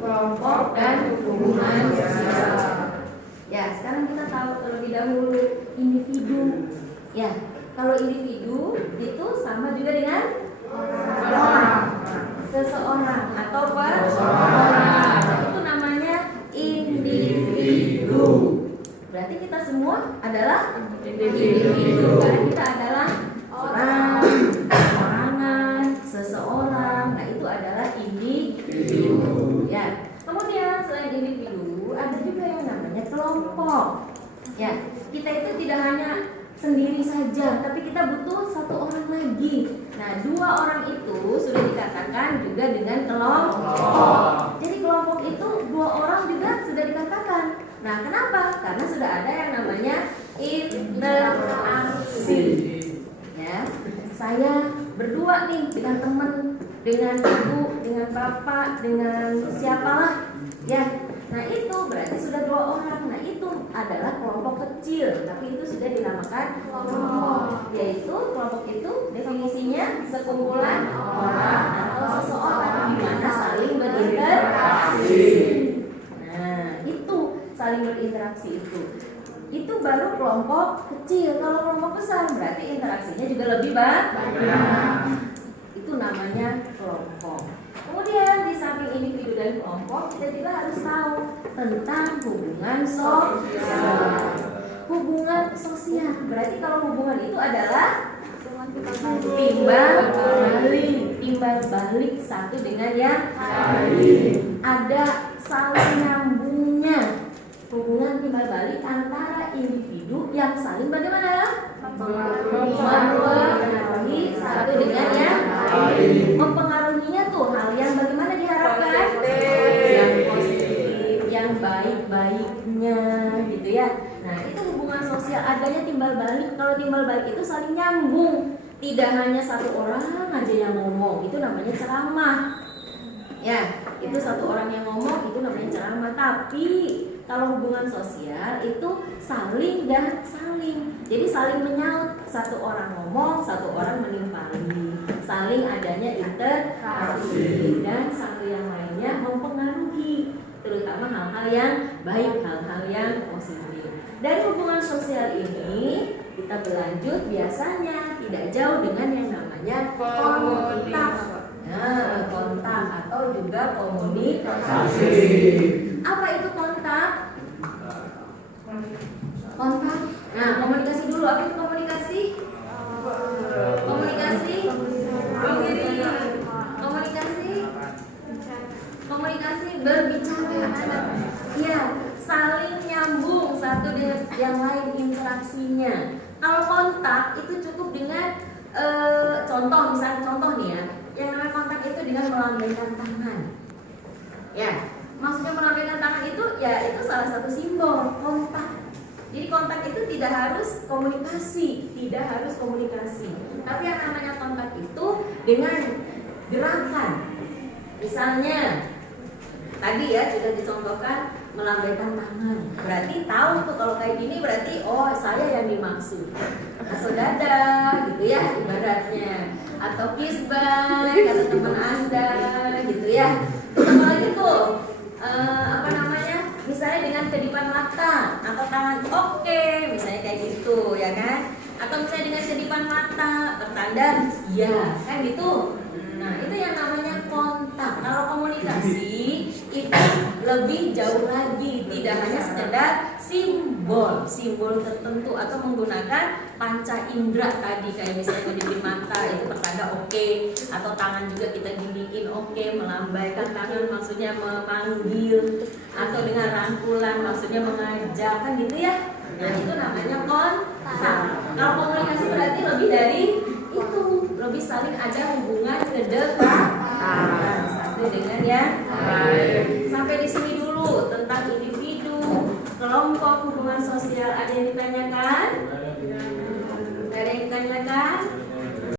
kelompok dan hubungan sosial. Ya, sekarang kita tahu terlebih dahulu individu. Ya, kalau individu itu sama juga dengan orang, seseorang atau perorangan. Itu namanya individu. Berarti kita semua adalah individu. Karena kita adalah orang, perorangan, seseorang. Nah, itu adalah individu. Ya. Kemudian selain individu, ada juga yang namanya kelompok. Ya, kita itu tidak hanya sendiri saja, tapi kita butuh satu orang lagi. Nah, dua orang itu sudah dikatakan juga dengan kelompok. Jadi kelompok itu dua orang juga sudah dikatakan. Nah, kenapa? Karena sudah ada yang namanya interaksi. Ya, saya berdua nih dengan teman, dengan ibu, dengan bapak, dengan siapalah. Ya, nah itu berarti sudah dua orang. Nah, itu adalah kelompok kecil, tapi itu sudah dinamakan kelompok. Yaitu kelompok itu definisinya sekumpulan orang atau seseorang di mana saling berinteraksi. Nah, itu saling berinteraksi itu baru kelompok kecil. Kalau kelompok besar berarti interaksinya juga lebih banyak. Itu namanya kelompok. Kemudian di samping individu dan kelompok, kita juga harus tahu tentang hubungan sosial. Hubungan sosial berarti kalau hubungan itu adalah timbal balik satu dengan yang lain. Ada saling nyambungnya. Hubungan timbal balik antara individu yang saling bagaimana? Mempengaruhi satu dengan yang lain. Mempengaruhinya tuh hal yang bagaimana diharapkan? Yang positif, yang baik-baiknya, gitu ya. Nah, itu hubungan sosial adanya timbal balik. Kalau timbal balik itu saling nyambung. Tidak hanya satu orang aja yang ngomong, itu namanya ceramah. Ya, itu satu orang yang ngomong itu namanya ceramah. Tapi kalau hubungan sosial itu saling dan saling. Jadi saling menyaut. Satu orang ngomong, satu orang menimpali. Saling adanya interaksi dan satu yang lainnya mempengaruhi, terutama hal-hal yang baik, hal-hal yang positif. Dari hubungan sosial ini kita berlanjut biasanya tidak jauh dengan yang namanya kontak. Nah, kontak atau juga komunikasi. Apa itu kontak? Kontak. Nah, komunikasi dulu. Apa itu komunikasi? Komunikasi berbicara. Ya, saling nyambung satu dengan yang lain interaksinya. Kalau kontak itu cukup dengan contoh, misalnya contoh nih ya. Yang namanya kontak itu dengan melambaikan tangan. Ya, maksudnya melambaikan tangan itu ya itu salah satu simbol kontak. Jadi kontak itu tidak harus komunikasi, tapi yang namanya kontak itu dengan gerakan. Misalnya tadi ya sudah dicontohkan melambaikan tangan. Berarti tahu tuh kalau kayak gini berarti oh saya yang dimaksud. Atau dada gitu ya ibaratnya. Atau kiss bye kata teman Anda gitu ya. Apalagi tuh misalnya dengan kedipan mata atau tangan oke, misalnya kayak gitu ya kan? Atau misalnya dengan kedipan mata bertanda iya kan gitu. Nah itu yang namanya kontak. Kalau komunikasi itu lebih jauh lagi, tidak hanya sekedar simbol tertentu atau menggunakan panca indera tadi kayak misalnya kedipin mata itu pertanda oke, atau tangan juga kita giniin oke, melambaikan tangan maksudnya memanggil, atau dengan rangkulan maksudnya mengajak kan gitu ya. Nah itu namanya kontak. Kalau komunikasi berarti lebih dari itu, lebih saling ada hubungan kedekatan satu dengan yang lain. Sampai di sini dulu tentang individu, kelompok, hubungan sosial. Ada yang ditanyakan?